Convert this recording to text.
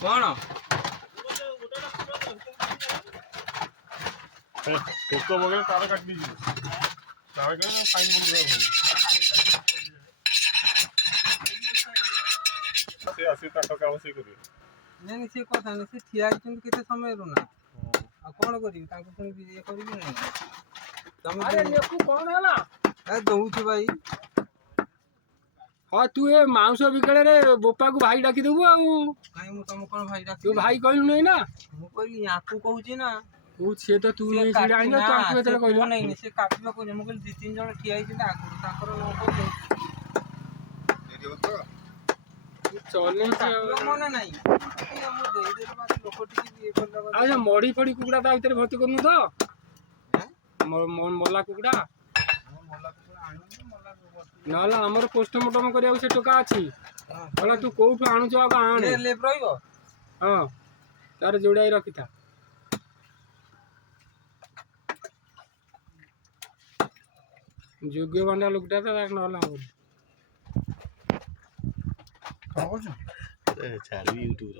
कौन पोको वगैरह तार काट दीजिए तार का फाइन बोल रहा हूँ से आसी तार काम से करिए नहीं से कथा नहीं से ठिया केते समय रो ना आ कोन करी ताको पुनी ये करी नहीं तमे अरे नेकु कौन हैला ए दउछु भाई हाँ तू ए मांस बिकले रे बोपा को भाई डाकी देबू आ काई मु तम कोन भाई डाक तू भाई कहलु नहीं ना मु कहली याकू कहूची ना तू से तो तू नहीं छिड़ा आइना तो आकु एतले कहलु नहीं से काटबा को मु कहली 2-3 जण ठिया आइछि आगु ताकर न कहू चले मने नहीं मु देई दे बात लोक टिकी ये करला आ मड़ी फड़ी कुकुड़ा ता भीतर भर्ती करनु तो मोला कुकुड़ा मोला को आनु मोला नाला हमर पोस्टमार्टम करिया से टका अछि होला तू कोठु आनु छ आण ले ले रहइबो हां तार जोड़ाई रखिता जोग्य बंडा लोकटा त नाला हो कौन छाड़ी यूट्यूब